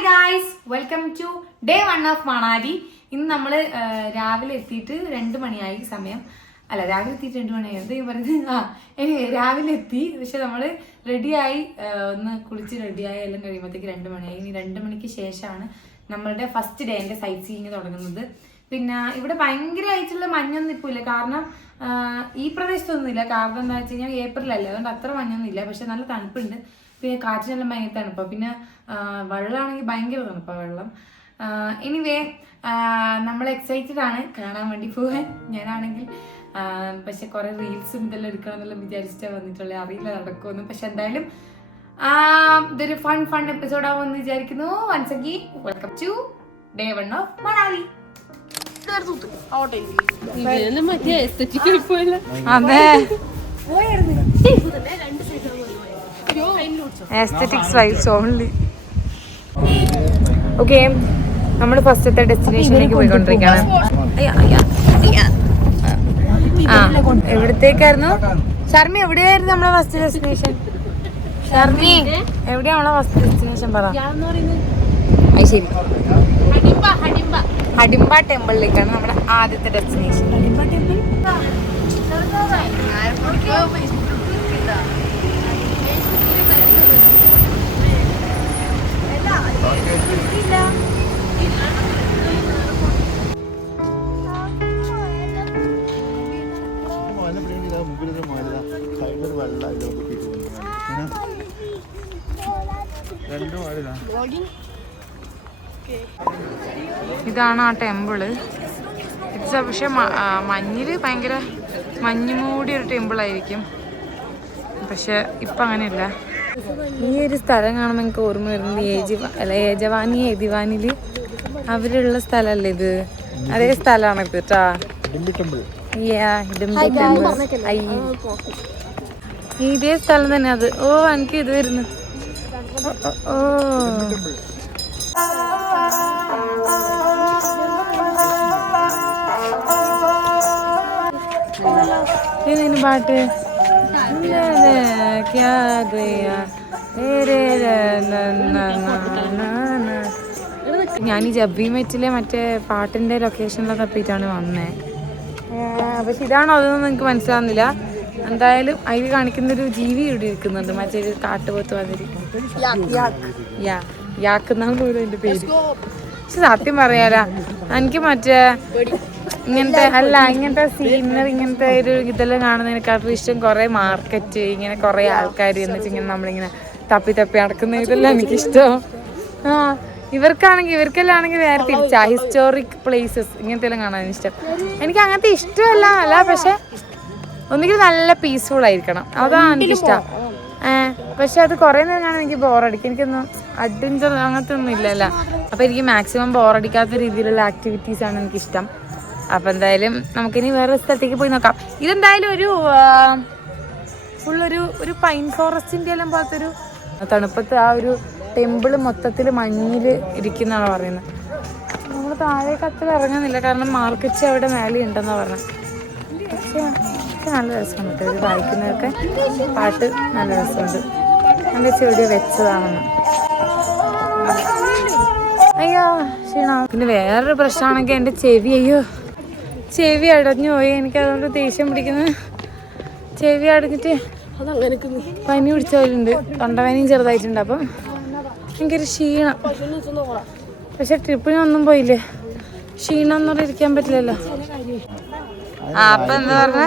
Hi guys, welcome to day 1 of Manali. ഇന്ന് നമ്മൾ രാവിലെ എത്തിയിട്ട് 2 മണിയായി സമയം. അല്ല, രാവിലെ എത്തിയിട്ട് 2 മണിയായി എന്തെങ്കിലും പറയുന്നത്. രാവിലെ എത്തി, പക്ഷെ നമ്മൾ റെഡിയായി ഒന്ന് കുളിച്ച് റെഡിയായി എല്ലാം കഴിയുമ്പോഴത്തേക്ക് 2 മണിയായി. ഇനി 2 മണിക്ക് ശേഷമാണ് നമ്മളുടെ ഫസ്റ്റ് ഡേൻ്റെ സൈറ്റ് സീയിങ് തുടങ്ങുന്നത്. പിന്നെ ഇവിടെ ഭയങ്കരമായിട്ടുള്ള മഞ്ഞൊന്നും ഇപ്പോൾ ഇല്ല, കാരണം ഈ പ്രദേശത്തൊന്നുമില്ല. കാരണം എന്താ വെച്ച് കഴിഞ്ഞാൽ ഏപ്രിലല്ലേ, അതുകൊണ്ട് അത്ര മഞ്ഞൊന്നും ഇല്ല. പക്ഷെ നല്ല തണുപ്പുണ്ട്, പിന്നെ കാറ്റിനെല്ലാം ഭയങ്കര തണുപ്പാണ്, പിന്നെ വെള്ളമാണെങ്കിൽ ഭയങ്കര തണുപ്പാണ് വെള്ളം. എനിവേ നമ്മൾ എക്സൈറ്റഡ് ആണ് കാണാൻ വേണ്ടി പോകാൻ. ഞാനാണെങ്കിൽ പക്ഷെ കുറേ റീൽസും ഇതെല്ലാം എടുക്കണം എന്നെല്ലാം വിചാരിച്ചിട്ടാണ് വന്നിട്ടുള്ളത്. അറിയില്ല നടക്കുമെന്ന്. പക്ഷെ എന്തായാലും ഇതൊരു ഫൺ എപ്പിസോഡാവുമെന്ന് വിചാരിക്കുന്നു. Once again welcome to day 1 of Manali. Aesthetics vibes only. Okay, നമ്മൾ ഫസ്റ്റത്തെ ഡെസ്റ്റിനേഷനിലേക്ക് പോയിക്കൊണ്ടിരിക്കുകയാണ്. എവിടത്തേക്കായിരുന്നു ഷർമി? എവിടെയായിരുന്നു നമ്മളെ ഫസ്റ്റ് ഡെസ്റ്റിനേഷൻ? ഷർമി, എവിടെയാ നമ്മളെ ഫസ്റ്റ് ഡെസ്റ്റിനേഷൻ? പറ. ശരി, ഹഡിംബ ടെമ്പിളിലേക്കാണ് നമ്മുടെ ആദ്യത്തെ ഡെസ്റ്റിനേഷൻ. ഹഡിംബ ടെമ്പിൾ ഇതാണ് ആ ടെമ്പിള്. പക്ഷെ മഞ്ഞില് ഭയങ്കര മഞ്ഞ് മൂടിയ ഒരു ടെമ്പിൾ ആയിരിക്കും, പക്ഷെ ഇപ്പം അങ്ങനെയല്ല. ഈ ഒരു സ്ഥലം കാണുമ്പോൾ എനിക്ക് ഓർമ്മ വരുന്നത് ഏജവാനില് അവരുള്ള സ്ഥലമല്ലേ ഇത്? അതേ സ്ഥലമാണ് ഇത് കേട്ടാ. ഇതേ സ്ഥലം തന്നെ അത്. ഓ, എനിക്ക് ഇത് വരുന്നു. ഓ, ഇതിന് പാട്ട് ഞാൻ ഈ ജബ്ബിമെറ്റിലെ മറ്റേ പാട്ടിന്റെ ലൊക്കേഷനിലൊക്കെ എത്തിയിട്ടാണ് വന്നേ. പക്ഷെ ഇതാണോ അതൊന്നും എനിക്ക് മനസ്സിലാവുന്നില്ല. എന്തായാലും അതിൽ കാണിക്കുന്നൊരു ജീവി ഇവിടെ ഇരിക്കുന്നുണ്ട്, മറ്റേ കാട്ടുപോത്ത് മാതിരി. യാക്ക് എന്നാണ് പോലും എൻ്റെ പേര്. പക്ഷെ സത്യം പറയാലാ, എനിക്ക് മറ്റേ ഇങ്ങനത്തെ സീനറി, ഇങ്ങനത്തെ ഒരു ഇതെല്ലാം കാണുന്നതിനെക്കാട്ടും ഇഷ്ടം കുറേ മാർക്കറ്റ്, ഇങ്ങനെ കുറേ ആൾക്കാർ എന്ന് വെച്ചിങ്ങനെ നമ്മളിങ്ങനെ തപ്പി നടക്കുന്ന ഇതെല്ലാം എനിക്കിഷ്ടം. ഇവർക്കെല്ലാം ആണെങ്കിൽ നേരെ തിരിച്ചാ, ഹിസ്റ്റോറിക് പ്ലേസസ് ഇങ്ങനത്തെ എല്ലാം കാണാൻ ഇഷ്ടം. എനിക്ക് അങ്ങനത്തെ ഇഷ്ടമല്ല, പക്ഷെ ഒന്നുകിൽ നല്ല പീസ്ഫുൾ ആയിരിക്കണം, അതാണ് എനിക്കിഷ്ടം. പക്ഷെ അത് കുറേ നേരം കാണാൻ എനിക്ക് ബോറടിക്കും. എനിക്കൊന്നും അഡ്വഞ്ചർ അങ്ങനത്തെ ഒന്നും ഇല്ലല്ലോ. അപ്പോൾ എനിക്ക് മാക്സിമം ബോറടിക്കാത്ത രീതിയിലുള്ള ആക്ടിവിറ്റീസാണ് എനിക്കിഷ്ടം. അപ്പം എന്തായാലും നമുക്കിനി വേറെ സ്ഥലത്തേക്ക് പോയി നോക്കാം. ഇതെന്തായാലും ഒരു ഫുള്ളൊരു പൈൻ ഫോറസ്റ്റിൻ്റെ എല്ലാം പോലത്തൊരു തണുപ്പത്ത് ആ ഒരു ടെമ്പിള് മൊത്തത്തിൽ മഞ്ഞിൽ ഇരിക്കുന്നതാണ് പറയുന്നത്. നമ്മൾ താഴേക്ക് അത്ര ഇറങ്ങുന്നില്ല, കാരണം മാർക്കറ്റ് അവിടെ മേലെ ഉണ്ടെന്നാണ് പറഞ്ഞത്. പക്ഷേ നല്ല രസമുണ്ട് കേട്ടോ, ഇത് വായിക്കുന്നതൊക്കെ പാട്ട് നല്ല രസമുണ്ട്. എൻ്റെ ചെടി വെച്ചതാണെന്ന്. അയ്യോ ക്ഷീണ. പിന്നെ വേറൊരു പ്രശ്നമാണെങ്കിൽ എൻ്റെ ചെവി അടഞ്ഞു പോയി. എനിക്കതുകൊണ്ട് ദേഷ്യം പിടിക്കുന്നത്. ചെവി അടഞ്ഞിട്ട് പനി പിടിച്ച പോലുണ്ട്, തൊണ്ടവേനയും ചെറുതായിട്ടുണ്ട്. അപ്പം എനിക്കൊരു ക്ഷീണം. പക്ഷെ ട്രിപ്പിനൊന്നും പോയില്ലേ, ക്ഷീണം എന്ന് പറഞ്ഞാൽ ഇരിക്കാൻ പറ്റില്ലല്ലോ. അപ്പൊ എന്താ പറഞ്ഞ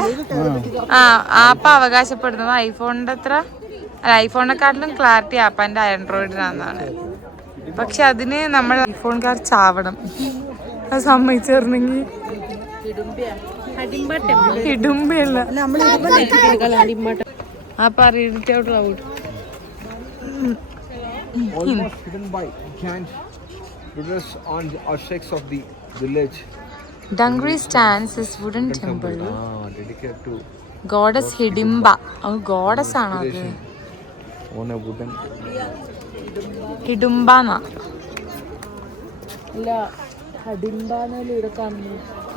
ആപ്പ് അവകാശപ്പെടുന്നത് ഐഫോണിന്റെ ഐഫോണിനെക്കാട്ടിലും ക്ലാരിറ്റി ആപ്പാൻ്റെ ആൻഡ്രോയിഡിനാണെന്നാണ്. പക്ഷെ അതിന് നമ്മൾ ഐഫോൺകാർ ചാവണം, അത് സമ്മതിച്ചേർന്നെങ്കിൽ. ഹിഡുംബയല്ല ആ പറയിട്ട് out out. Dangri stands is wooden temple dedicated to goddess Hidimba. Goddess ആണോ അത്? ഹിഡുംബാന്നാ.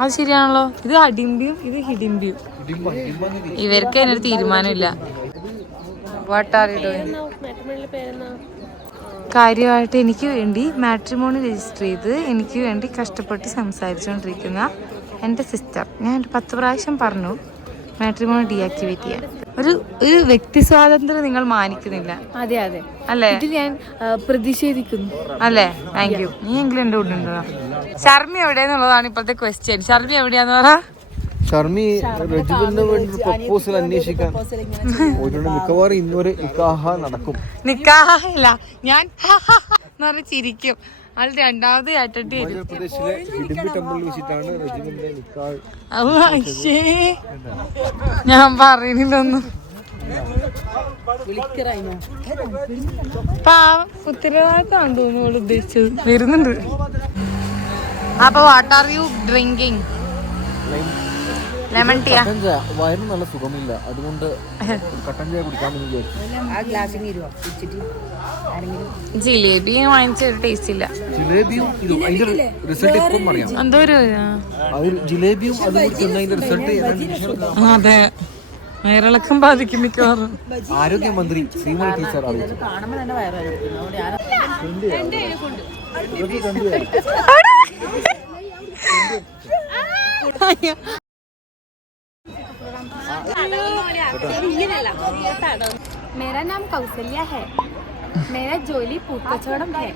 അത് ശരിയാണല്ലോ. ഇത് ഹഡിംബിയും ഇത് ഹിഡിംബിയും. ഇവർക്ക് അതിനൊരു തീരുമാനമില്ല. What are you doing? കാര്യമായിട്ട് എനിക്ക് വേണ്ടി മാട്രിമോണി രജിസ്റ്റർ ചെയ്ത് എനിക്ക് വേണ്ടി കഷ്ടപ്പെട്ട് സംസാരിച്ചുകൊണ്ടിരിക്കുന്ന എൻ്റെ സിസ്റ്റർ. ഞാൻ 10 പ്രാവശ്യം പറഞ്ഞു മാട്രിമോണി ഡീആക്ടിവേറ്റ് ചെയ്യാൻ. ഒരു വ്യക്തി സ്വാതന്ത്ര്യം നിങ്ങൾ മാനിക്കുന്നില്ല. അതെ അതെ അല്ലേ? ഞാൻ പ്രതിഷേധിക്കുന്നു. അല്ലേ? Thank you. നീ എങ്കിലും എൻ്റെ കൂടെ ഉണ്ടോ? ഷർമി എവിടെയെന്നുള്ളതാണ് ഇപ്പോഴത്തെ ക്വസ്റ്റ്യൻ. ഷർമി എവിടെയാന്ന് പറ. ഷർമി റെജിബിന് വേണ്ടി പ്രപ്പോസൽ അന്വേഷിക്കാൻ മിക്കവാറും ഇന്നൊരു നിക്കാഹ നടക്കും. നിക്കാഹ ഇല്ല, ഞാൻ ചിരിക്കും. അത് രണ്ടാമത് കേട്ടിട്ട് മധ്യപ്രദേശിലെ ഹിഡിംബി ടെമ്പിളിൽ വെച്ചിട്ടാണ് റെജിബിന്റെ നിക്കാഹ്. ഞാൻ പറയുന്നില്ലൊന്നും. ഉത്തരവാദിത്തമാണ് തോന്നുന്നു ഉദ്ദേശിച്ചത്. വരുന്നുണ്ട്. അപ്പൊ what are you drinking? Lemon tea. വയറിന് നല്ല സുഖമില്ല, അതുകൊണ്ട് കട്ടൻ ചായ കുടിക്കാമെന്ന് വിചാരിച്ചു. ജിലേബി വാങ്ങിച്ചൊരു ടേസ്റ്റ് ഇല്ല. ജിലേബിയും അതിന്റെ റിസൾട്ട് ഇപ്പം അറിയാം. എന്തോ ഒരു ജിലേബിയും അതിന്റെ റിസൾട്ട്. അതെ, വയറിളക്കം ബാധിക്കും മിക്കവാറും. ആരോഗ്യമന്ത്രി ശ്രീമതി ടീച്ചർ അറിയിച്ചു. मेरा नाम कौशल्या है. मेरा जोली पूतकचोड़म है.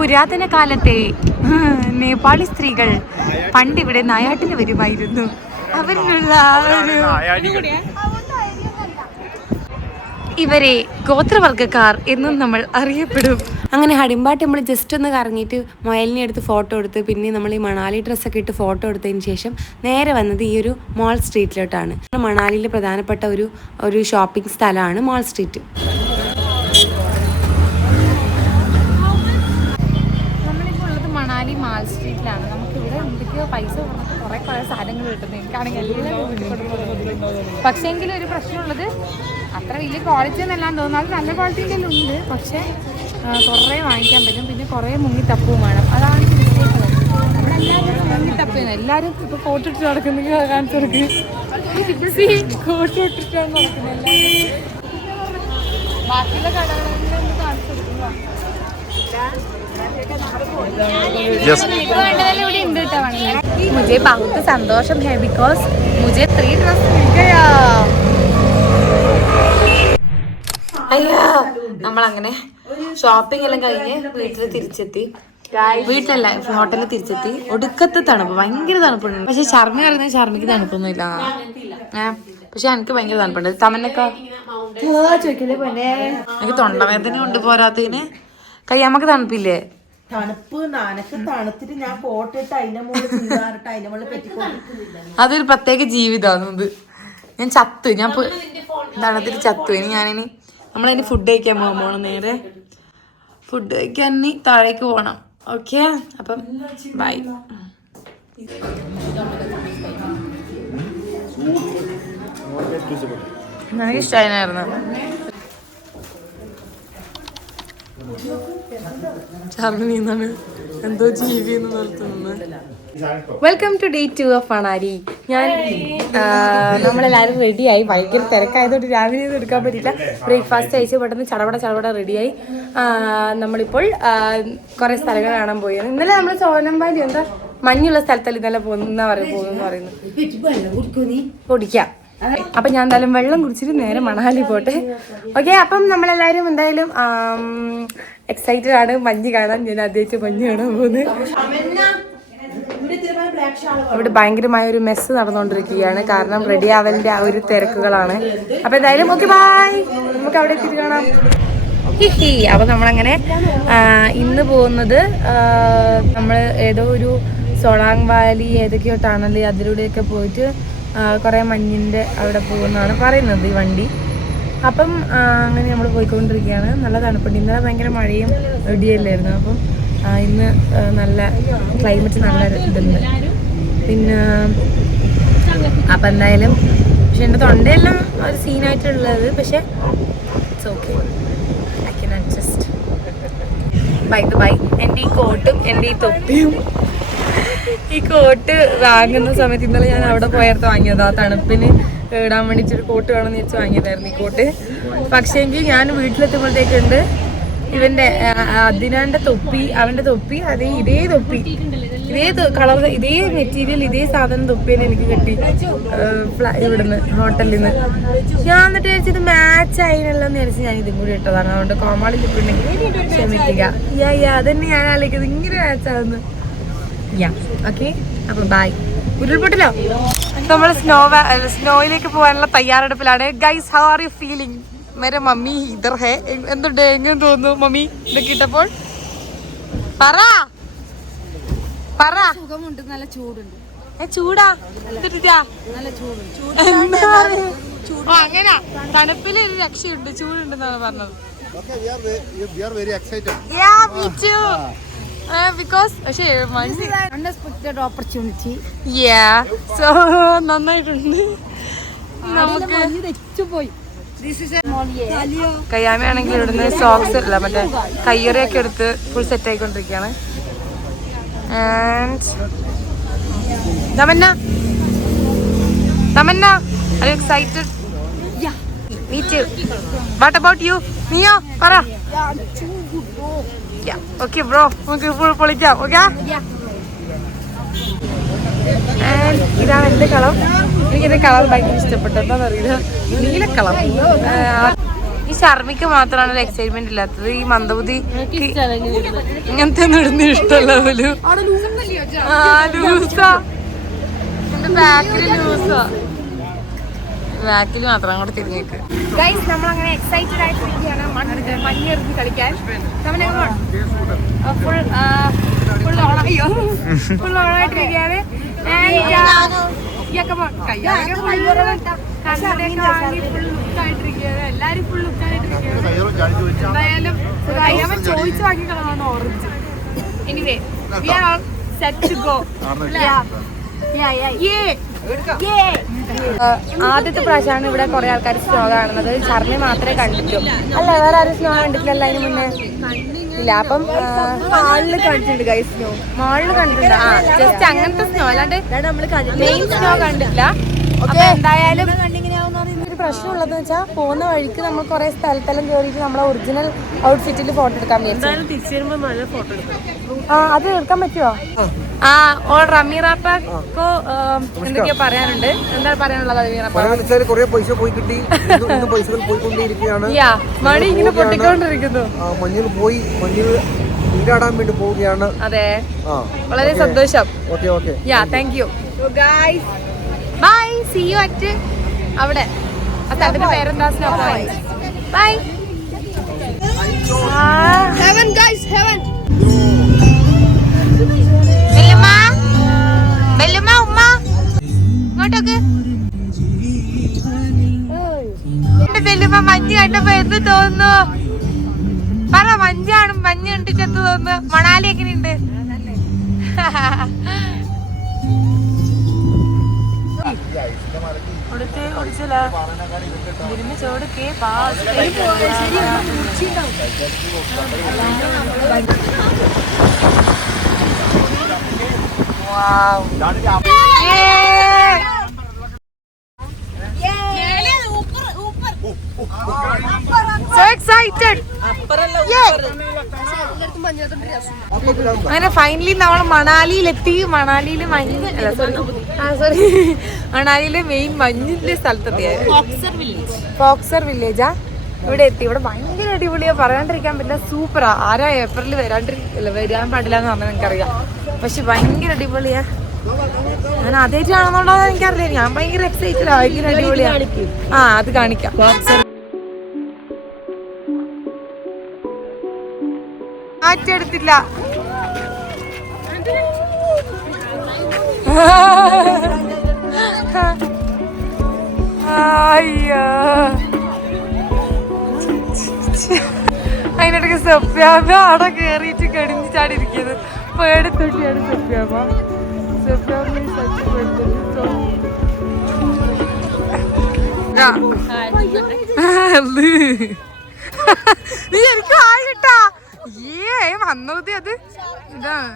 പുരാതന കാലത്തെ നേപ്പാളി സ്ത്രീകൾ പണ്ടിവിടെ നായാട്ടിന് വരുമായിരുന്നു. അവരിലുള്ള ഇവരെ ഗോത്രവർഗ്ഗക്കാർ എന്നും നമ്മൾ അറിയപ്പെടും. അങ്ങനെ ഹഡിംബ ടെമ്പിൾ ജസ്റ്റ് ഒന്ന് കറങ്ങിയിട്ട് മൊയലിനെ എടുത്ത് ഫോട്ടോ എടുത്ത് പിന്നെ നമ്മൾ ഈ മണാലി ഡ്രസ്സൊക്കെ ഇട്ട് ഫോട്ടോ എടുത്തതിന് ശേഷം നേരെ വന്നത് ഈ ഒരു മോൾ സ്ട്രീറ്റിലോട്ടാണ്. മണാലിയിലെ പ്രധാനപ്പെട്ട ഒരു ഷോപ്പിംഗ് സ്ഥലമാണ് മോൾ സ്ട്രീറ്റ്. നമ്മളിപ്പോൾ ഉള്ളത് മണാലി മാൾ സ്ട്രീറ്റിലാണ്. നമുക്കിവിടെ എന്തൊക്കെയോ പൈസ കൊടുത്തിട്ട് കുറേ സാധനങ്ങൾ കിട്ടുന്നത്. എനിക്കാണെങ്കിൽ എല്ലാം പക്ഷേ എങ്കിലും ഒരു പ്രശ്നമുള്ളത് അത്ര വലിയ ക്വാളിറ്റി ഒന്നെല്ലാം തോന്നുന്നു. അത് നല്ല ക്വാളിറ്റിയിലെല്ലാം ഉണ്ട്, പക്ഷേ കുറേ വാങ്ങിക്കാൻ പറ്റും. പിന്നെ കുറേ മുങ്ങിത്തപ്പവും വേണം. അതാണ് ഇവിടെ എല്ലാവരും മുങ്ങിത്തപ്പുന്നത്. എല്ലാവരും ഇപ്പോൾ കോട്ട് ഇട്ട് നടക്കുന്നെങ്കിൽ കാണിച്ചു കൊടുക്കുക. കോട്ട് ഇട്ടിട്ടാണ് നടക്കുന്നത്. ബാക്കിയുള്ള കടകളിൽ ഒന്ന് കാണിച്ചു കൊടുക്കുക. ഇവിടെ ഉണ്ട് കേട്ടോ. വേണമെങ്കിൽ മുझे बहुत സന്തോഷം है बिकॉज मुझे 3 ड्रेस मिल गया. അയ്യോ, നമ്മളങ്ങനെ ഷോപ്പിംഗ് എല്ലാം കഴിഞ്ഞ് വീട്ടിൽ തിരിച്ചെത്തി. വീട്ടിലല്ല, ഹോട്ടലിൽ തിരിച്ചെത്തി. ഒടുക്കത്തെ തണുപ്പ്, ഭയങ്കര തണുപ്പുണ്ട്. പക്ഷെ ഷർമി പറയുന്നത് ഷർമിക്ക് തണുപ്പൊന്നും ഇല്ല. പക്ഷെ എനിക്ക് ഭയങ്കര തണുപ്പുണ്ട്. തമന്നൊക്കെ എനിക്ക് തൊണ്ടവേദന കൊണ്ട് പോരാത്തതിന് കയ്യാമ്മക്ക് തണുപ്പില്ലേ? അതൊരു പ്രത്യേക ജീവിതമാണ്. ഞാൻ ചത്തു, ഞാൻ തണുത്തിട്ട് ചത്തു. ഇനി ഞാനിനി നമ്മളതിന് ഫുഡ് കഴിക്കാൻ പോകണം. നേരെ ഫുഡ് കഴിക്കാൻ ഇനി താഴേക്ക് പോകണം. ഓക്കെ, അപ്പം ബൈ. എനിക്ക് ഇഷ്ടമായിരുന്നു. ചർമ്മിന്നാണ് എന്തോ ജീവി എന്ന് നടത്തുന്നത്. Welcome to day 2 of Manali. നമ്മളെല്ലാവരും റെഡിയായി. ഭയങ്കര തിരക്കായതുകൊണ്ട് രാവിലെ ഒന്നും എടുക്കാൻ പറ്റില്ല. ബ്രേക്ക്ഫാസ്റ്റ് കഴിച്ച് പെട്ടെന്ന് ചടപട റെഡിയായി. നമ്മളിപ്പോൾ കുറേ സ്ഥലങ്ങൾ കാണാൻ പോയി. ഇന്നലെ നമ്മൾ സോനംവാലി എന്താ മഞ്ഞുള്ള സ്ഥലത്തല്ല ഇന്നലെ പോകുന്ന പറയുന്നത് കുടിക്കാം. അപ്പം ഞാൻ എന്തായാലും വെള്ളം കുടിച്ചിട്ട് നേരെ മണാലി പോട്ടെ. ഓക്കെ, അപ്പം നമ്മളെല്ലാവരും എന്തായാലും എക്സൈറ്റഡ് ആണ് മഞ്ഞ് കാണാൻ. ഞാൻ ആദ്യമായിട്ട് മഞ്ഞ് കാണാൻ പോകുന്നത്. ഇവിടെ ഭയങ്കരമായ ഒരു മെസ്സ് നടന്നുകൊണ്ടിരിക്കുകയാണ്. കാരണം റെഡി ആവലിൻ്റെ ആ ഒരു തിരക്കുകളാണ്. അപ്പം എന്തായാലും ഓക്കെ ബൈ, നമുക്ക് അവിടെ എത്തിയിട്ട് കാണാം. അപ്പം നമ്മളങ്ങനെ ഇന്ന് പോകുന്നത് നമ്മൾ ഏതോ ഒരു സോളാങ് വാലി ഏതൊക്കെയോ ടണൽ അതിലൂടെയൊക്കെ പോയിട്ട് കുറേ മഞ്ഞിൻ്റെ അവിടെ പോകുന്നതാണ് പറയുന്നത് ഈ വണ്ടി. അപ്പം അങ്ങനെ നമ്മൾ പോയിക്കൊണ്ടിരിക്കുകയാണ്. നല്ല തണുപ്പുണ്ട്. ഇന്നലെ ഭയങ്കര മഴയും ഇടിയല്ലായിരുന്നു. അപ്പം ഇന്ന് നല്ല ക്ലൈമറ്റ് നല്ല ഇതുണ്ട്. പിന്നെ അപ്പം എന്തായാലും പക്ഷെ എൻ്റെ തൊണ്ടയെല്ലാം ഒരു സീനായിട്ടുള്ളത്. പക്ഷെ it's okay, I can adjust. ബൈ എൻ്റെ ഈ കോട്ടും എൻ്റെ ഈ തൊപ്പിയും ഈ കോട്ട് വാങ്ങുന്ന സമയത്ത് ഇന്നലെ ഞാൻ അവിടെ പോയടുത്ത് വാങ്ങിയതാ, തണുപ്പിന് ഇടാൻ വേണ്ടിട്ടൊരു കോട്ട് വേണമെന്ന് വെച്ച് വാങ്ങിയതായിരുന്നു ഈ കോട്ട്. പക്ഷേങ്കിൽ ഞാൻ വീട്ടിലെത്തുമ്പോഴത്തേക്കുണ്ട് ഇവന്റെ അതിനാന്റെ തൊപ്പി, അവന്റെ തൊപ്പി, ഇതേ തൊപ്പി, ഇതേ കളർ, ഇതേ മെറ്റീരിയൽ, ഇതേ സാധനം തൊപ്പി തന്നെ എനിക്ക് കിട്ടി ഇവിടുന്ന് ഹോട്ടലിൽ നിന്ന്. ഞാൻ എന്നിട്ട് വിചാരിച്ചത് മാച്ച് ആയിനല്ലോ എന്ന് വിചാരിച്ച് ഞാൻ ഇതും കൂടി ഇട്ടതാണ്. അതുകൊണ്ട് കോമാളിൽ ഇട്ടുണ്ടെങ്കിൽ ക്ഷമിക്കുക. അതന്നെ ഞാൻ ആലോചിക്കുന്നത്, ഇങ്ങനെ മാച്ച് ആവുന്നു. ഓക്കെ, അപ്പൊ ബൈ. ഉരുൾപൊട്ടലോ നമ്മൾ സ്നോയിലേക്ക് പോകാനുള്ള തയ്യാറെടുപ്പിലാണ്. Guys, how are you feeling? മേരെ മമ്മി ഇധർ ഹേ. എന്തുണ്ട്, എങ്ങനെ തോന്നുന്നു മമ്മി ഇതൊക്കെ ഇട്ടപ്പോൾ? പറ. നല്ല ചൂടുണ്ട്. ചൂടാ? നല്ല ചൂടുണ്ട്. അങ്ങനെ തണുപ്പിൽ ഒരു രക്ഷയുണ്ട്, ചൂടുണ്ടെന്നാണ് പറഞ്ഞത്. Because unexpected opportunity. So നന്നായിട്ടുണ്ട്. നമുക്ക് കയ്യാമയാണെങ്കിൽ ഇവിടുന്ന് സോക്സ് അല്ല മറ്റേ കയ്യറയൊക്കെ എടുത്ത് ഫുൾ സെറ്റ് ആയിക്കൊണ്ടിരിക്കുകയാണ്. And Tamannaah, are you excited? Yeah. Me too. What about you? നീയോ പറ. Okay bro, നമുക്ക് ഫുൾ പൊളിക്കാം. ഓക്കെ, ഇതാണ് എന്റെ കളർ. എനിക്കെന്റെ കളർ ഭയങ്കര ഇഷ്ടപ്പെട്ടു. എന്താണെന്നറിയില്ല, നീല കളർ. ഈ ഷർമിക്ക് മാത്രമാണ് ഒരു എക്സൈറ്റ്മെന്റ് ഇല്ലാത്തത്. ഈ മന്ദബുദ്ധി ഇങ്ങനത്തെ ഒന്നും ഇടുന്ന ഇഷ്ടമല്ല. ലൂസാ, എന്റെ ബാക്കിൽ ലൂസാ, ബാക്കിൽ മാത്രം അങ്ങോട്ട് തിരിഞ്ഞേക്ക്. ഗൈസ്, നമ്മളങ്ങനെ എക്സൈറ്റഡ് ആയിട്ടിരിക്കുകയാണ് മഞ്ഞെറിഞ്ഞ് കളിക്കാൻ. ഫുൾ ഓണായിട്ടിരിക്കുകയാണ്. എല്ലാരും ഫുൾ ലുക്കായിട്ടിരിക്കുകയാണ്. എന്തായാലും ചോദിച്ചു വാങ്ങിക്കളാണ് orange. Anyway, we are all set to go. ആദ്യത്തെ പ്രാവശ്യമാണ് ഇവിടെ കുറെ ആൾക്കാർ സ്നോ കാണുന്നത്. ഷർമി മാത്രമേ കണ്ടിട്ടുള്ളൂ. അല്ല, വേറെ ആരും സ്നോ കണ്ടിട്ടില്ലല്ലോ അതിന് മുന്നേ? ഇല്ല. അപ്പം മാളില് കണ്ടിട്ടുണ്ട് ഗൈസ്, സ്നോ മാളില് കണ്ടിട്ടുണ്ട്. ജസ്റ്റ് അങ്ങനത്തെ സ്നോ, അല്ലാണ്ട് മെയിൻ സ്നോ കണ്ടിട്ടില്ല. അപ്പൊ എന്തായാലും ഒരു പ്രശ്നമുള്ളതെന്ന് വെച്ചാൽ പോകുന്ന വഴിക്ക് നമ്മൾ കുറെ സ്ഥലത്തെല്ലാം കയറിയിട്ട് നമ്മളെ ഒറിജിനൽ ഔട്ട്ഫിറ്റിൽ ഫോട്ടോ എടുക്കാൻ വിചാരിച്ചു. അത് എടുക്കാൻ പറ്റുമോ? ഓൾ റമീറാപ്പോ എന്തൊക്കെയോ പറയാനുണ്ട്. എന്താ പറയാനുള്ളത് മണി ഇങ്ങനെ പൊട്ടിക്കൊണ്ടിരിക്കുന്നു. അതെ, വളരെ സന്തോഷം. Thank you guys, bye, see you at അവിടെ. ആ സ്ഥലത്തിന്റെ പേരെന്താ? Snow point. Bye. Heaven guys, heaven. ഉമ്മ ഇങ്ങോട്ടൊക്കെ. എന്റെ വെല്ലുമ്മ മഞ്ഞ് കണ്ടപ്പോ എന്ത് തോന്നുന്നു? പറ. മഞ്ഞ് കണ്ടിട്ട് എന്ത് തോന്നുന്നു? മണാലി എങ്ങനെയുണ്ട്? Wow. So excited. അങ്ങനെ ഫൈനലി നമ്മൾ മണാലിയിലെത്തി. മണാലിയിലെ മണാലിയിലെ മെയിൻ മഞ്ഞിന്റെ സ്ഥലത്തെത്തിയായിരുന്നു. ഫോക്സർ വില്ലേജാ ഇവിടെ എത്തി. ഇവിടെ ഭയങ്കര അടിപൊളിയാ, പറയാണ്ടിരിക്കാൻ പറ്റില്ല. സൂപ്പറാ. ആരാ ഏപ്രിലിൽ വരാൻ പാടില്ല എന്ന് പറഞ്ഞാൽ എനിക്കറിയാം, പക്ഷെ ഭയങ്കര അടിപൊളിയാ. ഞാൻ ആദ്യമായിട്ടാണെന്നുണ്ടോ എനിക്കറിയില്ല. ഞാൻ ഭയങ്കര എക്സൈറ്റഡ്. ഭയങ്കര അടിപൊളിയാ. അത് കാണിക്കാം. മാറ്റെടുത്തില്ല. അയ്യോ, അതിനിടയ്ക്ക് സഫ്യാമ അവിടെ കേറിയിട്ട് കടിഞ്ഞു ചാടിയിരിക്കുന്നത്. പേടത്തൊട്ടിയാണ് സഫ്യാമ. നീ എനിക്ക് ആയിട്ടാ വന്നത്. അത് ഇതാണ്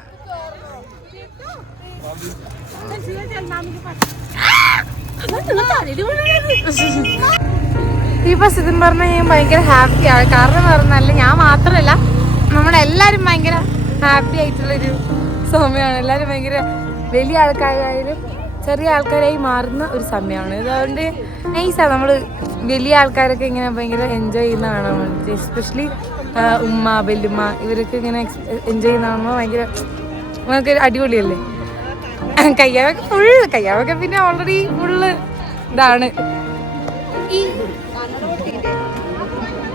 ഇപ്പൊ സത്യം പറഞ്ഞാൽ ഞാൻ ഭയങ്കര ഹാപ്പിയാണ്. കാരണം പറഞ്ഞാൽ ഞാൻ മാത്രമല്ല, നമ്മളെല്ലാരും ഭയങ്കര ഹാപ്പി ആയിട്ടുള്ളൊരു സമയമാണ്. എല്ലാവരും ഭയങ്കര വലിയ ആൾക്കാരായാലും ചെറിയ ആൾക്കാരായി മാറുന്ന ഒരു സമയമാണ്. അതുകൊണ്ട് നൈസാണ് നമ്മൾ വലിയ ആൾക്കാരൊക്കെ ഇങ്ങനെ ഭയങ്കര എൻജോയ് ചെയ്യുന്ന കാണാൻ വേണ്ടിയിട്ട്. എസ്പെഷ്യലി ഉമ്മ വല്യമ്മ ഇവരൊക്കെ ഇങ്ങനെ എൻജോയ് ചെയ്യുന്ന കാണുമ്പോൾ ഭയങ്കര നമുക്ക് അടിപൊളിയല്ലേ. കയ്യാവൊക്കെ പിന്നെ ഓൾറെഡി ഫുള്ള് ഇതാണ്.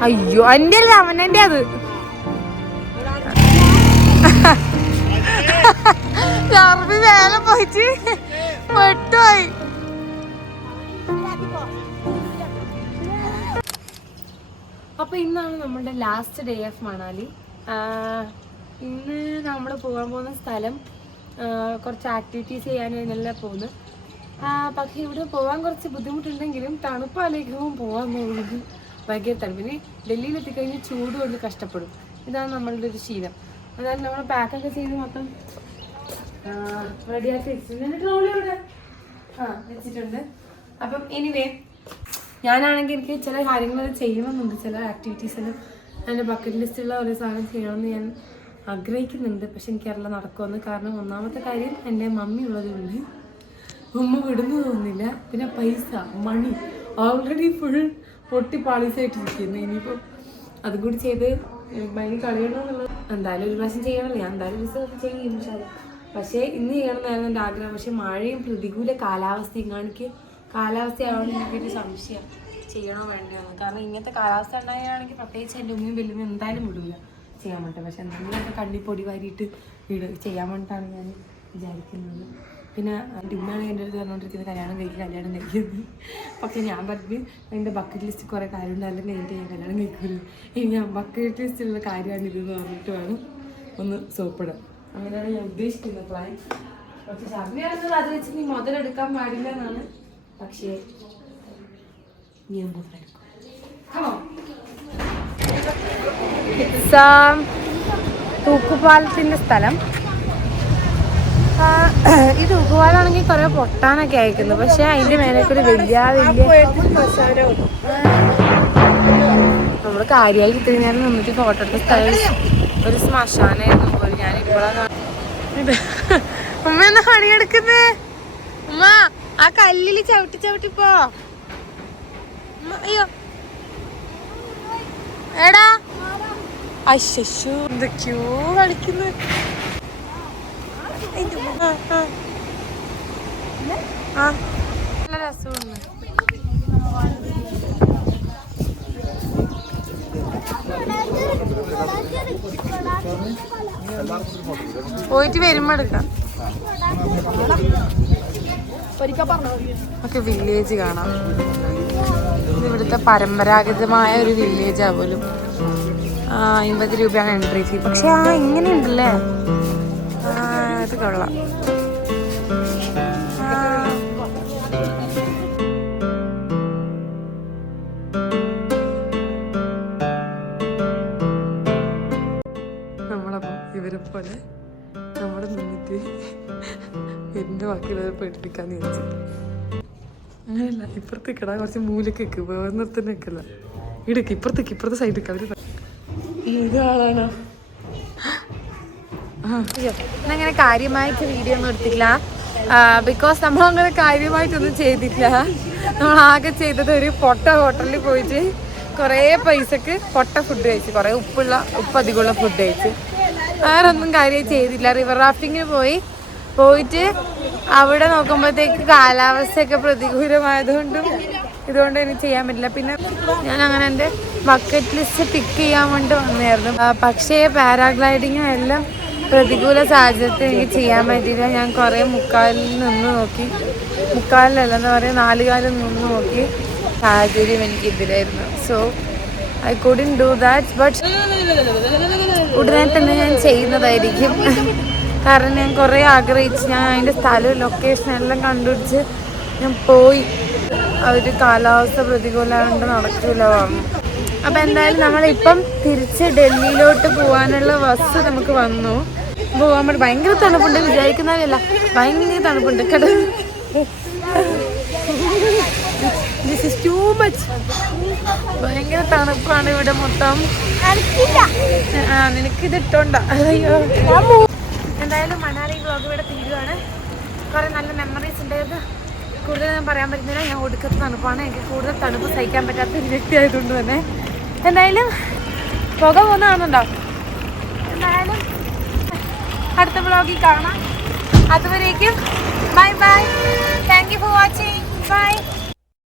അയ്യോ എൻ്റെ അല്ല അവനെൻ്റെ അത് വേല പോയിട്ട് പെട്ടുപോയി. അപ്പൊ ഇന്നാണ് നമ്മുടെ ലാസ്റ്റ് ഡേ ഓഫ് മണാലി. ഇന്ന് നമ്മൾ പോകാൻ പോകുന്ന സ്ഥലം കുറച്ച് ആക്ടിവിറ്റീസ് ചെയ്യാനാണ് പോകുന്നത്. പക്ഷെ ഇവിടെ പോകാൻ കുറച്ച് ബുദ്ധിമുട്ടുണ്ടെങ്കിലും തണുപ്പാലേക്കും പോകാൻ പോകുന്നത് ഭയങ്കര തണുപ്പിന്. ഡൽഹിയിൽ എത്തിക്കഴിഞ്ഞാൽ ചൂട് കൊണ്ട് കഷ്ടപ്പെടും. ഇതാണ് നമ്മളുടെ ഒരു ശീലം. അതായത് നമ്മൾ പാക്കൊക്കെ ചെയ്ത് മൊത്തം റെഡിയാക്കി വെച്ചിട്ടുണ്ട്. ട്രോളി ഇവിടെ വെച്ചിട്ടുണ്ട്. അപ്പം എനിവേ ഞാനാണെങ്കിൽ എനിക്ക് ചില കാര്യങ്ങൾ ചെയ്യണമെന്നുണ്ട്. ചില ആക്ടിവിറ്റീസിലും എൻ്റെ ബക്കറ്റ് ലിസ്റ്റുള്ള ഒരു സാധനം ചെയ്യണമെന്ന് ഞാൻ ആഗ്രഹിക്കുന്നുണ്ട്. പക്ഷെ എനിക്കറിയില്ല നടക്കുമെന്ന്. കാരണം ഒന്നാമത്തെ കാര്യം എൻ്റെ മമ്മി ഉള്ളതുകൊണ്ട് ഉമ്മ വിടുന്നു തോന്നുന്നില്ല. പിന്നെ പൈസ മണി ഓൾറെഡി ഫുൾ പൊട്ടി പാളിസായിട്ടിരിക്കുന്നു. ഇനിയിപ്പോൾ അതും കൂടി ചെയ്ത് മണി കളയണമെന്നുള്ളത് എന്തായാലും ഒരു പ്രാവശ്യം ചെയ്യണമല്ലോ. ഞാൻ എന്തായാലും ദിവസം ചെയ്യും. പക്ഷേ ഇന്ന് ചെയ്യണമെന്നായിരുന്നു എൻ്റെ ആഗ്രഹം. പക്ഷെ മഴയും പ്രതികൂല കാലാവസ്ഥയും കാണിക്ക് കാലാവസ്ഥയാവുമ്പോൾ എനിക്കൊരു സംശയം ചെയ്യണോ വേണ്ടതാണ്. കാരണം ഇങ്ങനത്തെ കാലാവസ്ഥ ഉണ്ടാകുകയാണെങ്കിൽ പ്രത്യേകിച്ച് എൻ്റെ ഉമ്മയും വലിയ എന്തായാലും വിടില്ല ചെയ്യാൻ വേണ്ടിയിട്ട്. പക്ഷെ എന്തെങ്കിലുമൊക്കെ കണ്ണി പൊടി വാരിയിട്ട് ചെയ്യാൻ വേണ്ടിയിട്ടാണ് ഞാൻ വിചാരിക്കുന്നത്. പിന്നെ എൻ്റെ ഉമ്മയാണെങ്കിൽ എൻ്റെ അടുത്ത് പറഞ്ഞുകൊണ്ടിരിക്കുന്നത് കല്യാണം കഴിക്കുന്നത്. പക്ഷെ ഞാൻ പറഞ്ഞ് എൻ്റെ ബക്കറ്റ് ലിസ്റ്റ് കുറേ കാര്യമുണ്ട്, അല്ലെങ്കിൽ എൻ്റെ ഞാൻ കല്യാണം കഴിക്കുമല്ലോ. ഇനി ഞാൻ ബക്കറ്റ് ലിസ്റ്റിലുള്ള കാര്യമാണ് ഇതെന്ന് പറഞ്ഞിട്ട് വേണം ഒന്ന് സോപ്പിടാം. അങ്ങനെയാണ് ഞാൻ ഉദ്ദേശിക്കുന്നത് പ്ലാൻ. പക്ഷെ ഷർമിയാണെന്നത് അത് വെച്ച് നീ മുതലെടുക്കാൻ പാടില്ല എന്നാണ്. പക്ഷേ ഞാൻ മുതലെടുക്കും. തൂക്കുപാലത്തിൻ്റെ സ്ഥലം. ഈ തൂക്കുപാലാണെങ്കിൽ കുറെ പൊട്ടാനൊക്കെ അയക്കുന്നു. പക്ഷെ അതിന്റെ മേലേക്ക് ഒരു വലിയ നമ്മള് കാര്യമായി ഇത്തിരി നേരം നിന്നിട്ട് ഫോട്ടോ എടുത്ത സ്ഥലം ഒരു ശ്മശാനായിരുന്നു പോലും. ഞാൻ ഇപ്പോഴാണ് ഉമ്മ എന്നാ പണിയെടുക്കുന്നേ. ഉമ്മ ആ കല്ലില് ചവിട്ടി പോ. അയ്യോ എടാ അശ്ശു എന്തൊക്കെയോ കളിക്കുന്നു. നല്ല രസമുണ്ട്. പോയിട്ട് വരുമ്പോ എടുക്കാം. ഒക്കെ വില്ലേജ് കാണാം. ഇത് ഇവിടുത്തെ പരമ്പരാഗതമായ ഒരു വില്ലേജാ പോലും. 50 രൂപയാണ് എൻട്രി ഫീ. പക്ഷെ ഇങ്ങനെയുണ്ടല്ലേ, ഇത് കൊള്ളാം. നമ്മളപ്പം ഇവരെ പോലെ നമ്മുടെ നിന്നിട്ട് എൻ്റെ ബാക്കിയുള്ളവരെ പേടിപ്പിക്കാന്ന് വിചാരിച്ചു. അങ്ങനെയല്ല, ഇപ്പുറത്തേക്ക് ഇടാ, കുറച്ച് മൂലക്ക് വെക്ക്, വേറെ നിർത്തന്നെ വെക്കല്ല. ഇടയ്ക്ക് ഇപ്പുറത്തെ സൈഡിലേക്ക് അവര് ഇതാളാണോ. അങ്ങനെ കാര്യമായിട്ട് വീഡിയോ ഒന്നും എടുത്തില്ല. ബിക്കോസ് നമ്മളങ്ങനെ കാര്യമായിട്ടൊന്നും ചെയ്തിട്ടില്ല. നമ്മളാകെ ചെയ്തത് ഒരു പൊട്ട ഹോട്ടലിൽ പോയിട്ട് കുറേ പൈസക്ക് പൊട്ട ഫുഡ് കഴിച്ച്, കുറേ ഉപ്പധികമുള്ള ഫുഡ് കഴിച്ച്, വേറെ ഒന്നും കാര്യം ചെയ്തില്ല. റിവർ റാഫ്റ്റിങ്ങിന് പോയിട്ട് അവിടെ നോക്കുമ്പോഴത്തേക്ക് കാലാവസ്ഥയൊക്കെ പ്രതികൂലമായതുകൊണ്ടും ഇതുകൊണ്ട് എനിക്ക് ചെയ്യാൻ പറ്റില്ല. പിന്നെ ഞാൻ അങ്ങനെ എൻ്റെ ബക്കറ്റ് ലിസ്റ്റ് ടിക്ക് ചെയ്യാൻ വേണ്ടി വന്നായിരുന്നു. പക്ഷേ പാരാഗ്ലൈഡിങ്ങും എല്ലാം പ്രതികൂല സാഹചര്യത്തിൽ എനിക്ക് ചെയ്യാൻ പറ്റിയില്ല. ഞാൻ കുറേ മുക്കാലിൽ നിന്ന് നോക്കി, മുക്കാലിലല്ല എന്താ പറയുക 4 കാലിൽ നിന്ന് നോക്കി. സാഹചര്യം എനിക്കെതിരായിരുന്നു. So I couldn't do that. But ഉടനെ തന്നെ ഞാൻ ചെയ്യുന്നതായിരിക്കും. കാരണം ഞാൻ കുറേ ആഗ്രഹിച്ച്, ഞാൻ അതിൻ്റെ സ്ഥലവും ലൊക്കേഷൻ എല്ലാം കണ്ടുപിടിച്ച് ഞാൻ പോയി. ഒരു കാലാവസ്ഥ പ്രതികൂലമായിട്ട് നടക്കില്ല പറഞ്ഞു. അപ്പം എന്തായാലും നമ്മളിപ്പം തിരിച്ച് ഡൽഹിയിലോട്ട് പോകാനുള്ള ബസ് നമുക്ക് വന്നു. പോകാൻ വേണ്ടി ഭയങ്കര തണുപ്പുണ്ട്, വിചാരിക്കുന്നതല്ല, ഭയങ്കര തണുപ്പുണ്ട് കേട്ടോ. This is too much. ഭയങ്കര തണുപ്പാണ് ഇവിടെ മൊത്തം. നിനക്കിത് ഇട്ടോണ്ടാ? അയ്യോ. എന്തായാലും മണാലി വ്ലോഗ് ഇവിടെ തീരുവാണ്. കുറെ നല്ല മെമ്മറീസ് ഉണ്ടായിരുന്നു. കൂടുതൽ ഞാൻ പറയാൻ പറ്റുന്നില്ല, ഞാൻ ഒടുക്കത്തെ തണുപ്പാണ്. എനിക്ക് കൂടുതൽ തണുപ്പ് സഹിക്കാൻ പറ്റാത്ത ഒരു വ്യക്തി ആയതുകൊണ്ട് തന്നെ. എന്തായാലും പുക പോകുന്ന കാണുന്നുണ്ടോ? എന്തായാലും അടുത്ത വ്ലോഗിൽ കാണാം. അതുവരേക്കും bye bye. Thank you for watching. By.